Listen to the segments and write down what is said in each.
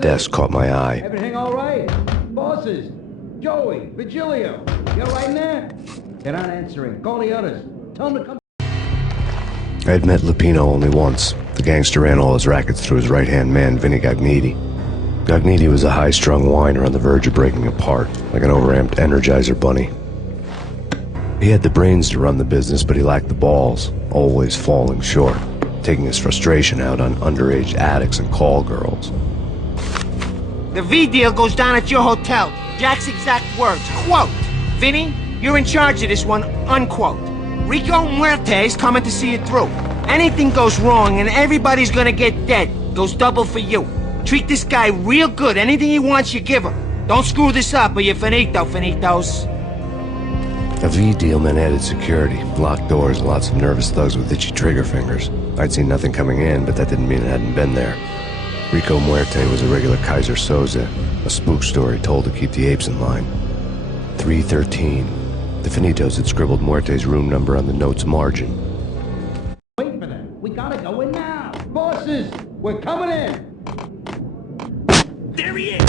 desk caught my eye. Everything all right? Bosses? Joey? Virgilio? You all right in there? They're not answering. Call the others. Tell them to come. I had met Lupino only once. The gangster ran all his rackets through his right-hand man, Vinny Gagniti. Gagniti was a high-strung whiner on the verge of breaking apart, like an overamped Energizer bunny. He had the brains to run the business, but he lacked the balls, always falling short, taking his frustration out on underage addicts and call girls. The V deal goes down at your hotel. Jack's exact words, quote, "Vinny, you're in charge of this one," unquote. Rico Muerte's coming to see it through. Anything goes wrong and everybody's gonna get dead. Goes double for you. Treat this guy real good. Anything he wants, you give him. Don't screw this up or you're finito, finitos. A V deal meant added security, locked doors, and lots of nervous thugs with itchy trigger fingers. I'd seen nothing coming in, but that didn't mean it hadn't been there. Rico Muerte was a regular Kaiser Soze, a spook story told to keep the apes in line. 313. The Finitos had scribbled Muerte's room number on the note's margin. Wait for them. We gotta go in now. Bosses, we're coming in. There he is!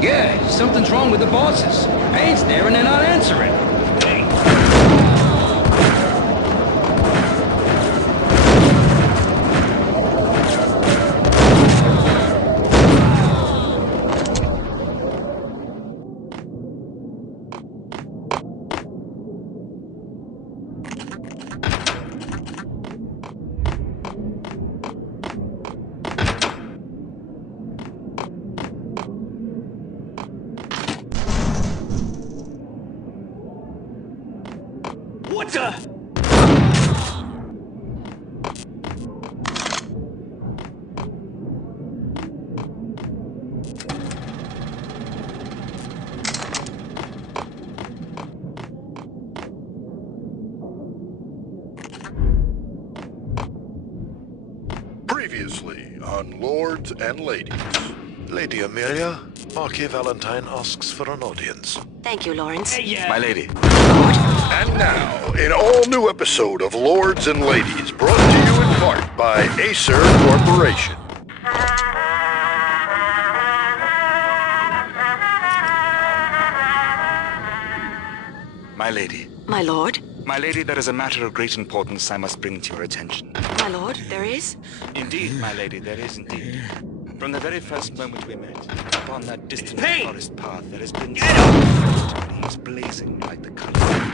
Yeah, something's wrong with the bosses. Payne's there and they're not answering. What the? Previously on Lords and Ladies. Lady Amelia, Marquis Valentine asks for an audience. Thank you, Lawrence. Hey, My lady. And now, an all-new episode of Lords and Ladies, brought to you in part by Acer Corporation. My lady. My lord? My lady, there is a matter of great importance I must bring to your attention. My lord, there is? Indeed, my lady, there is indeed. From the very first moment we met, upon that distant Payne! forest path, there has been Get flames blazing like the color of air.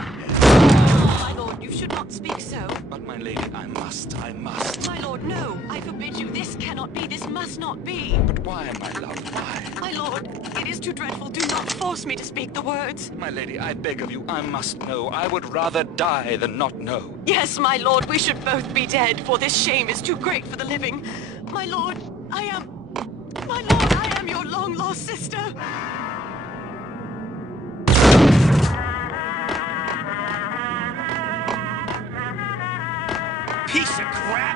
My lord, you should not speak so. But my lady, I must. My lord, no. I forbid you. This cannot be. This must not be. But why, my love, why? My lord, it is too dreadful. Do not force me to speak the words. My lady, I beg of you, I must know. I would rather die than not know. Yes, my lord, we should both be dead, for this shame is too great for the living. My lord, I am your long-lost sister. piece of crap!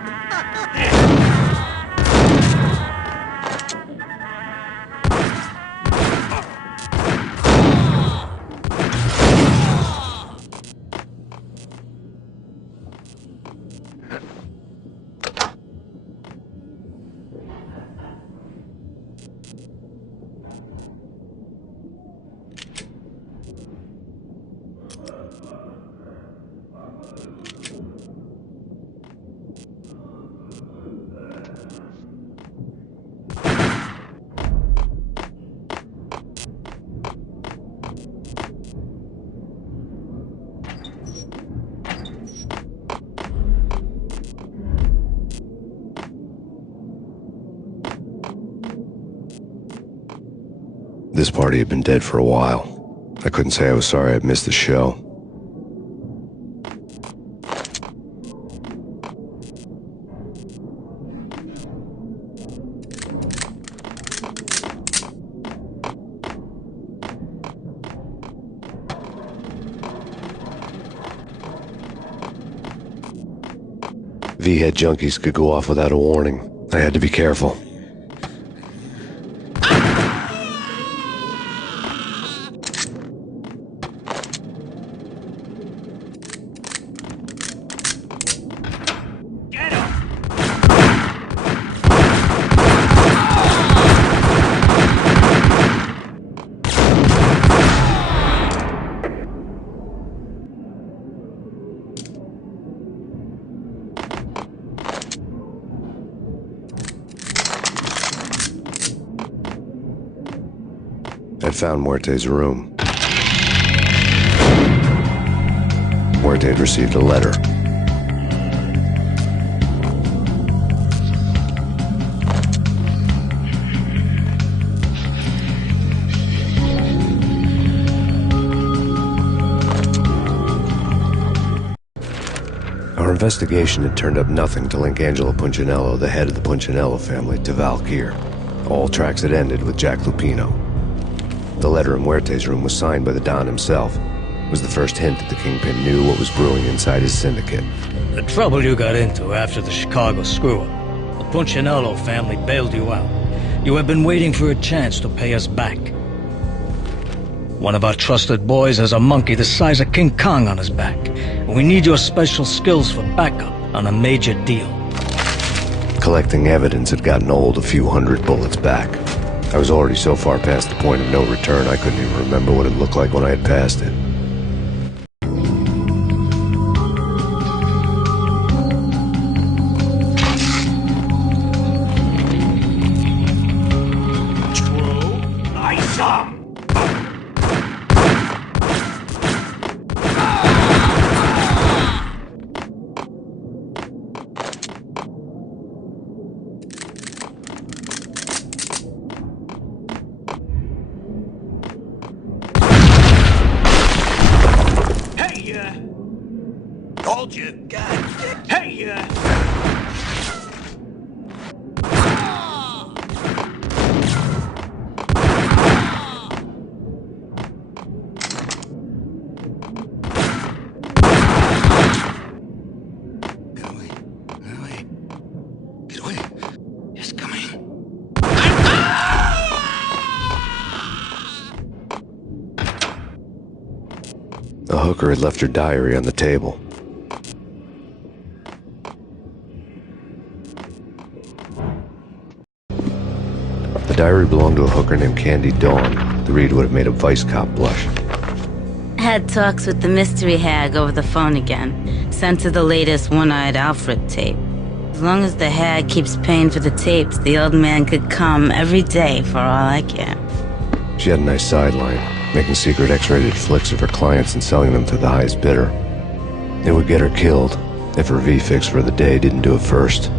This party had been dead for a while. I couldn't say I was sorry I'd missed the show. V-head junkies could go off without a warning. I had to be careful. I'd found Muerte's room. Muerte had received a letter. Our investigation had turned up nothing to link Angelo Punchinello, the head of the Punchinello family, to Valkyr. All tracks had ended with Jack Lupino. The letter in Muerte's room was signed by the Don himself. It was the first hint that the Kingpin knew what was brewing inside his syndicate. The trouble you got into after the Chicago screw-up. The Punchinello family bailed you out. You have been waiting for a chance to pay us back. One of our trusted boys has a monkey the size of King Kong on his back. And we need your special skills for backup on a major deal. Collecting evidence had gotten old a few hundred bullets back. I was already so far past the point of no return I couldn't even remember what it looked like when I had passed it. Told you. God. Hey, Get away. Get away. Get away. It's coming. The hooker had left her diary on the table. The diary belonged to a hooker named Candy Dawn. The read would have made a vice cop blush. Had talks with the mystery hag over the phone again. Sent her the latest One-Eyed Alfred tape. As long as the hag keeps paying for the tapes, the old man could come every day for all I care. She had a nice sideline, making secret X-rated flicks of her clients and selling them to the highest bidder. It would get her killed if her V-fix for the day didn't do it first.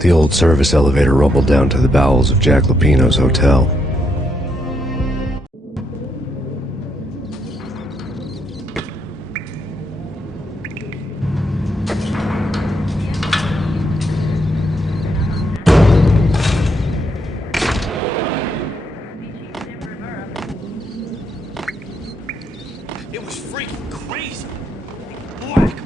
The old service elevator rumbled down to the bowels of Jack Lupino's hotel. It was freaking crazy. Whack!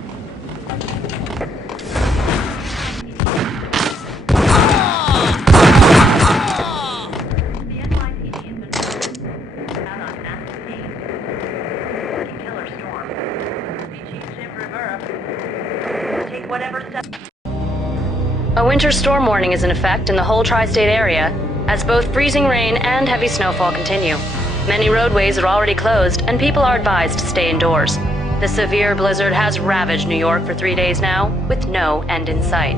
The NYPD has been out on massive Payne. Killer storm. Take whatever step. A winter storm warning is in effect in the whole tri-state area, as both freezing rain and heavy snowfall continue. Many roadways are already closed, and people are advised to stay indoors. The severe blizzard has ravaged New York for 3 days now, with no end in sight.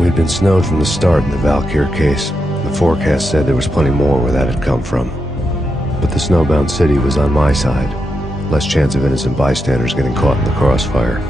We had been snowed from the start in the Valkyr case. The forecast said there was plenty more where that had come from. But the snowbound city was on my side. Less chance of innocent bystanders getting caught in the crossfire.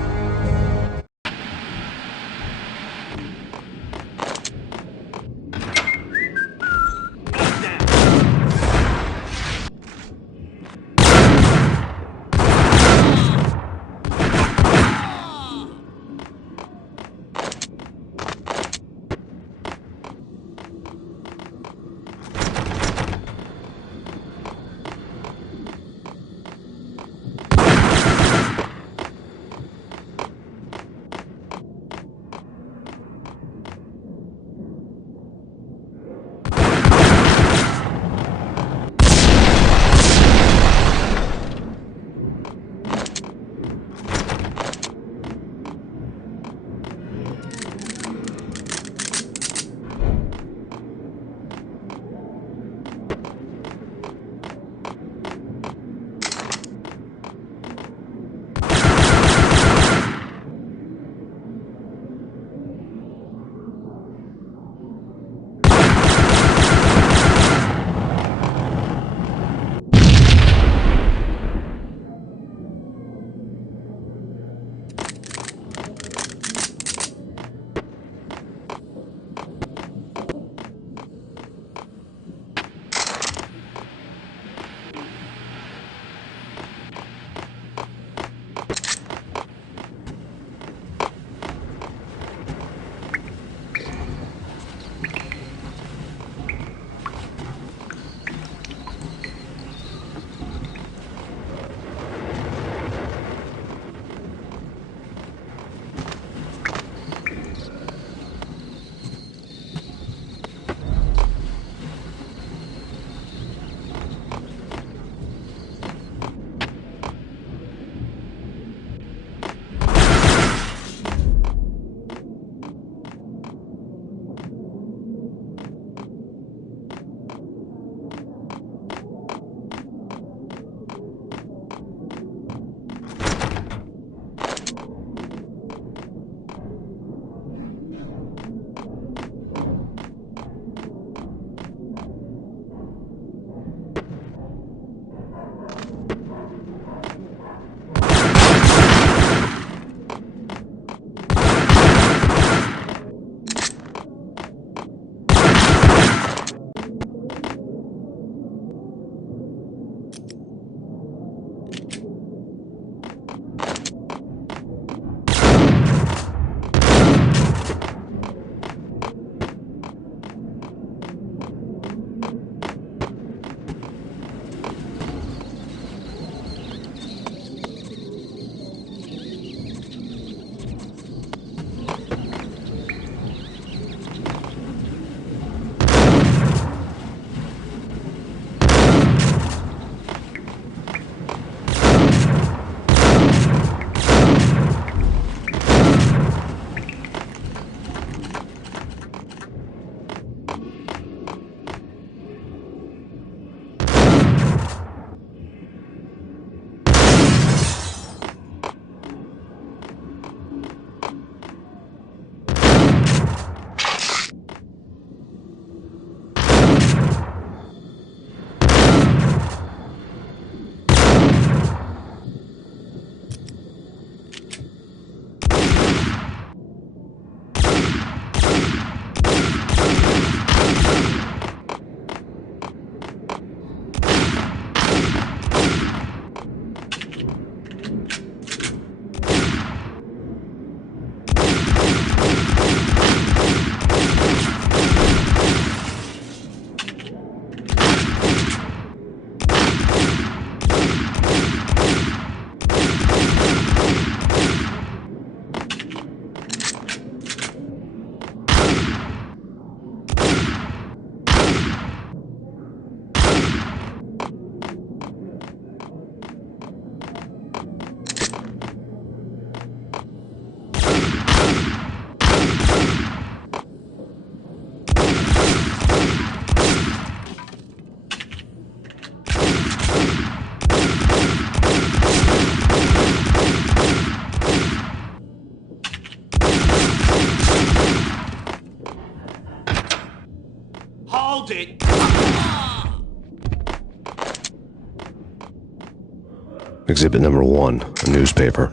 Exhibit number 1, a newspaper.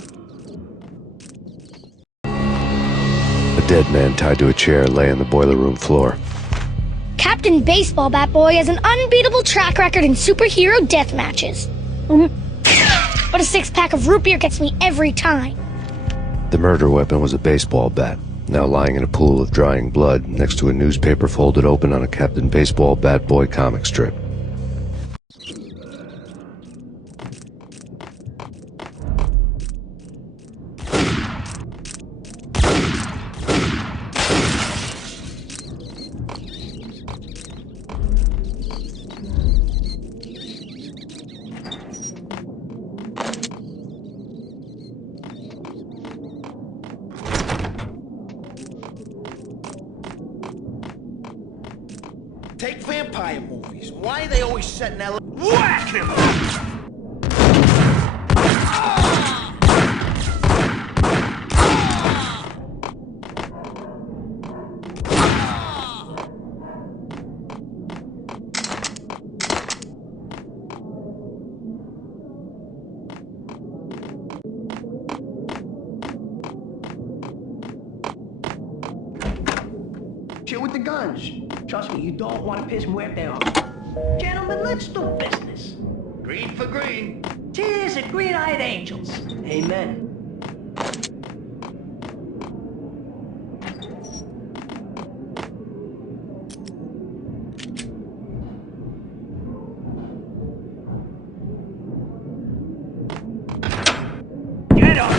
A dead man tied to a chair lay on the boiler room floor. Captain Baseball Bat Boy has an unbeatable track record in superhero death matches. But a 6-pack of root beer gets me every time. The murder weapon was a baseball bat, now lying in a pool of drying blood next to a newspaper folded open on a Captain Baseball Bat Boy comic strip. Take vampire movies. Why are they always set in L.A.? Whack him! Shit with the guns. Trust me, you don't want to piss Muerte off. Gentlemen, let's do business. Green for green. Cheers at green-eyed angels. Amen. Get up!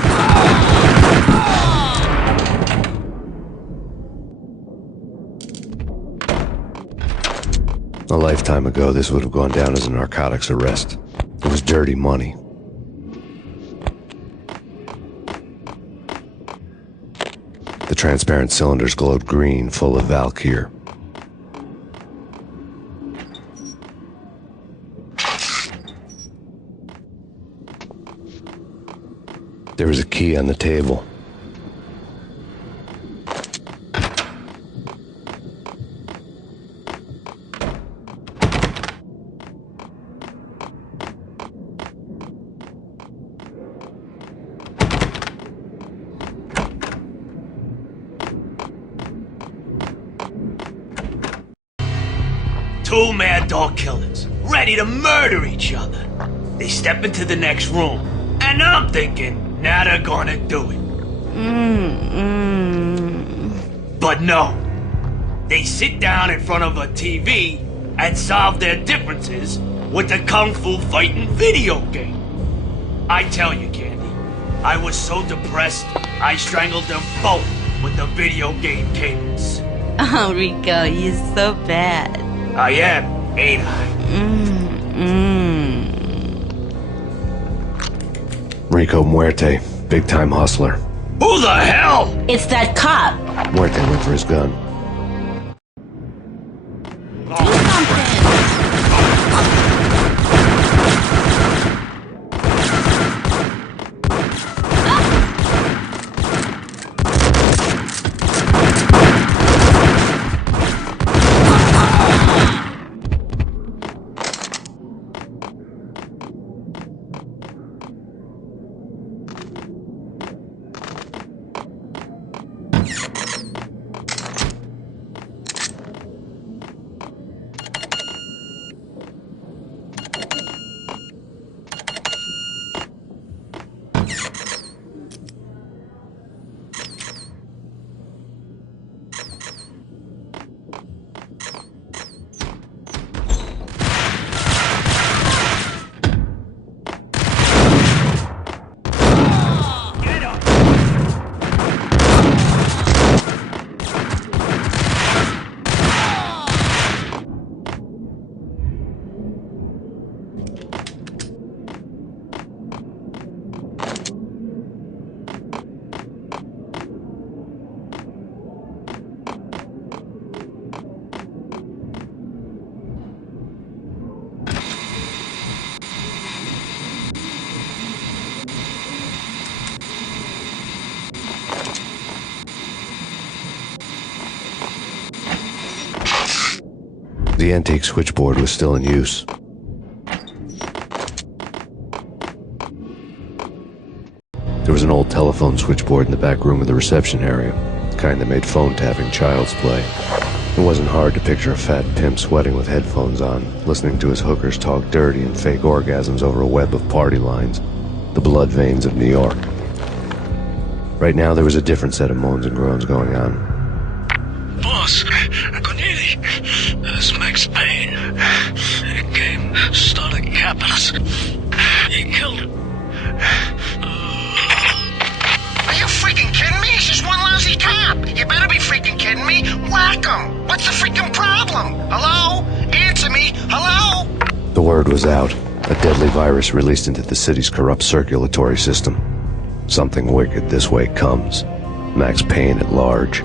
A lifetime ago, this would have gone down as a narcotics arrest. It was dirty money. The transparent cylinders glowed green, full of Valkyr. There was a key on the table. Two mad dog killers, ready to murder each other. They step into the next room, and I'm thinking, now they're gonna do it. But no. They sit down in front of a TV and solve their differences with the Kung Fu fighting video game. I tell you, Candy, I was so depressed, I strangled them both with the video game cables. Oh, Rico, you're so bad. I am, ain't I? Rico Muerte, big-time hustler. Who the hell? It's that cop. Muerte went for his gun. Do something. The antique switchboard was still in use. There was an old telephone switchboard in the back room of the reception area, the kind that made phone tapping child's play. It wasn't hard to picture a fat pimp sweating with headphones on, listening to his hookers talk dirty and fake orgasms over a web of party lines, the blood veins of New York. Right now, there was a different set of moans and groans going on. Boss, Cornelia, it's Max Payne. He came, started capping us. He killed him. Are you freaking kidding me? He's just one lousy cop. You better be freaking kidding me. Whack him. What's the freaking problem? Hello? Answer me. Hello? The word was out. A deadly virus released into the city's corrupt circulatory system. Something wicked this way comes. Max Payne at large.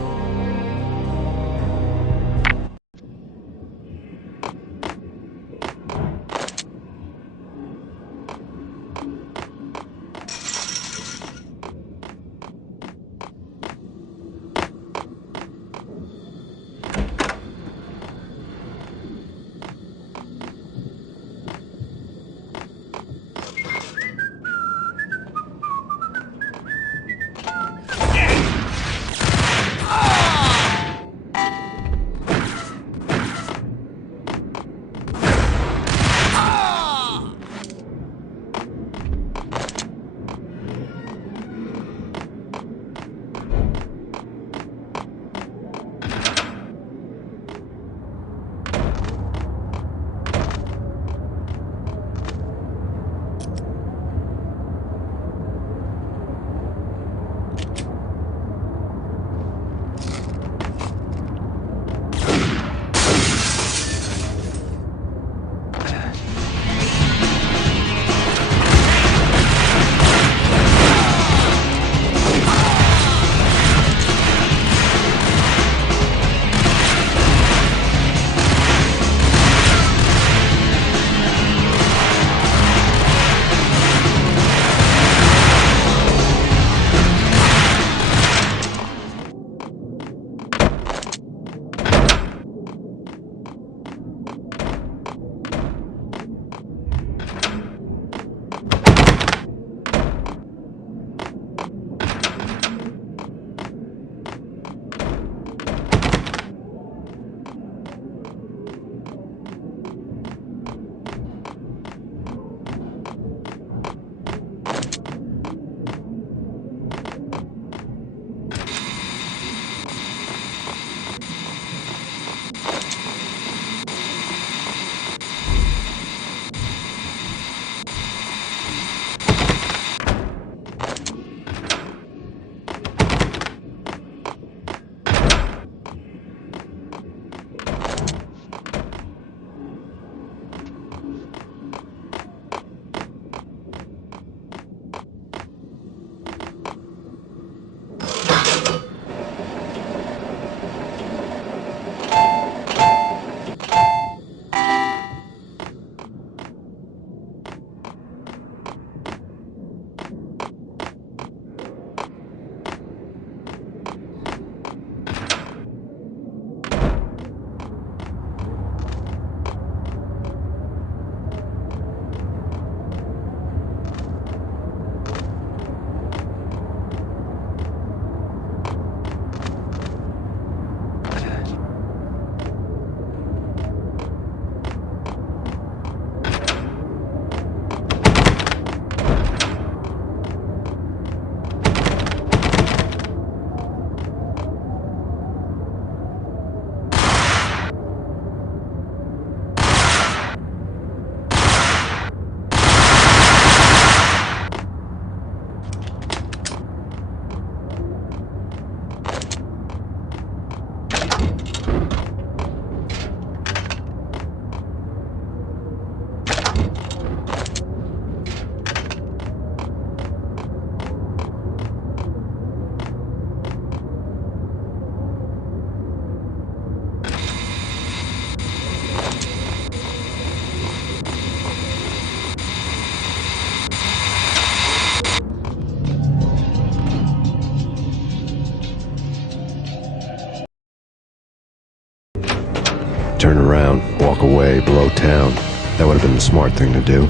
Turn around, walk away, blow town. That would have been the smart thing to do.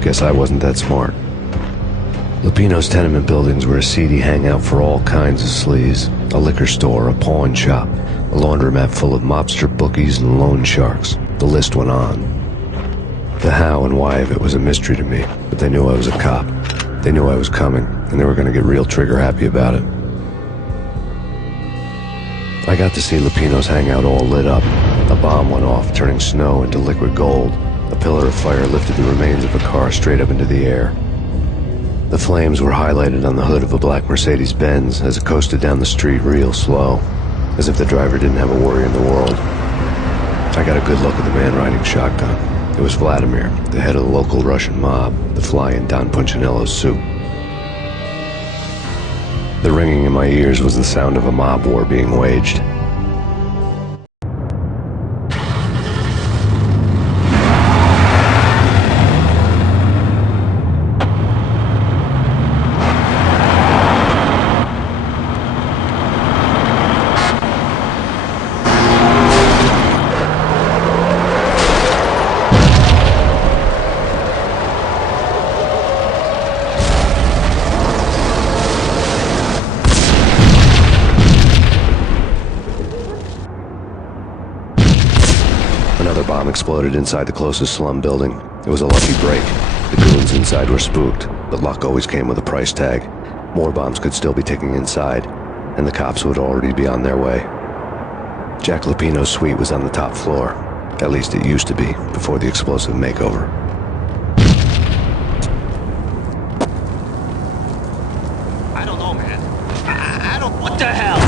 Guess I wasn't that smart. Lupino's tenement buildings were a seedy hangout for all kinds of sleaze. A liquor store, a pawn shop, a laundromat full of mobster bookies and loan sharks. The list went on. The how and why of it was a mystery to me, but they knew I was a cop. They knew I was coming, and they were going to get real trigger-happy about it. I got to see Lupino's hangout all lit up. A bomb went off, turning snow into liquid gold. A pillar of fire lifted the remains of a car straight up into the air. The flames were highlighted on the hood of a black Mercedes-Benz as it coasted down the street real slow, as if the driver didn't have a worry in the world. I got a good look at the man riding shotgun. It was Vladimir, the head of the local Russian mob, the fly in Don Punchinello's suit. The ringing in my ears was the sound of a mob war being waged. Another bomb exploded inside the closest slum building. It was a lucky break. The goons inside were spooked, but luck always came with a price tag. More bombs could still be ticking inside, and the cops would already be on their way. Jack Lupino's suite was on the top floor. At least it used to be, before the explosive makeover. I don't know, man. I don't... What the hell?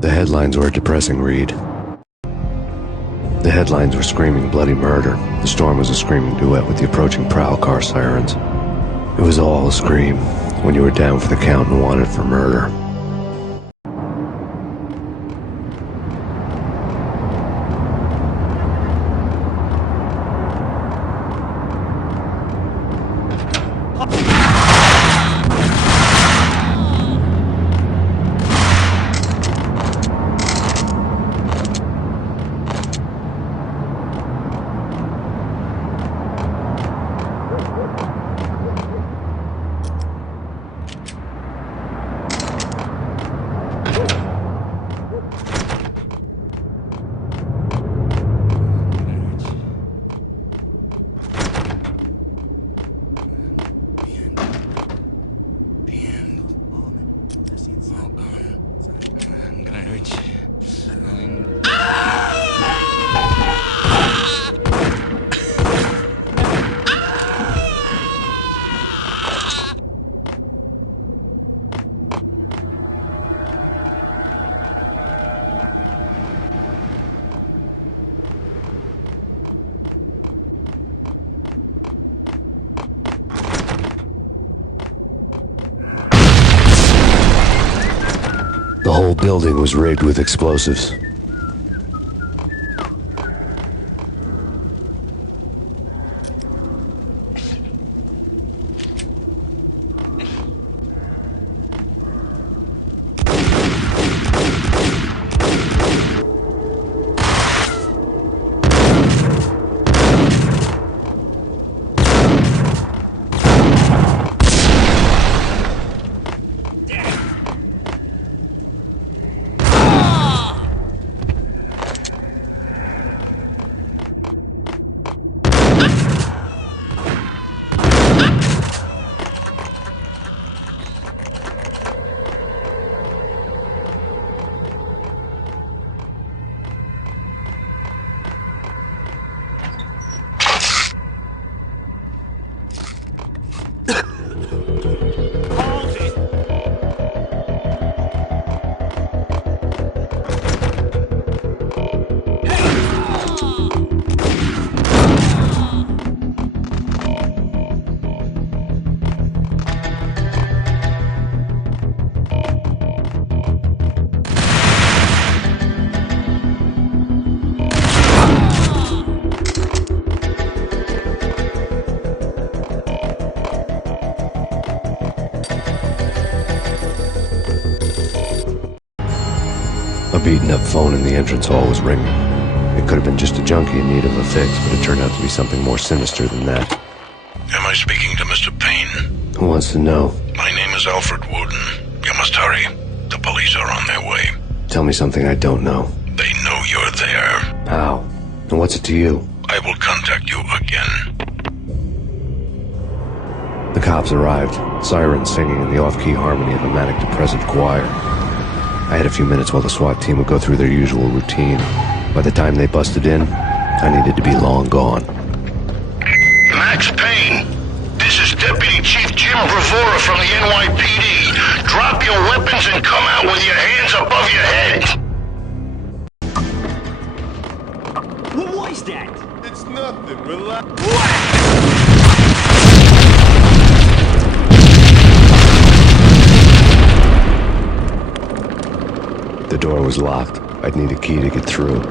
The headlines were a depressing read. The headlines were screaming bloody murder. The storm was a screaming duet with the approaching prowl car sirens. It was all a scream when you were down for the count and wanted for murder. The whole building was rigged with explosives. beaten-up phone in the entrance hall was ringing. It could have been just a junkie in need of a fix, but it turned out to be something more sinister than that. Am I speaking to Mr. Payne? Who wants to know? My name is Alfred Wooden. You must hurry. The police are on their way. Tell me something I don't know. They know you're there. How? And what's it to you? I will contact you again. The cops arrived, sirens singing in the off-key harmony of a manic-depressive choir. I had a few minutes while the SWAT team would go through their usual routine. By the time they busted in, I needed to be long gone. Max Payne, this is Deputy Chief Jim Bravura from the NYPD. Drop your weapons and come out with your hands above your head. What was that? It's nothing, relax. The door was locked. I'd need a key to get through.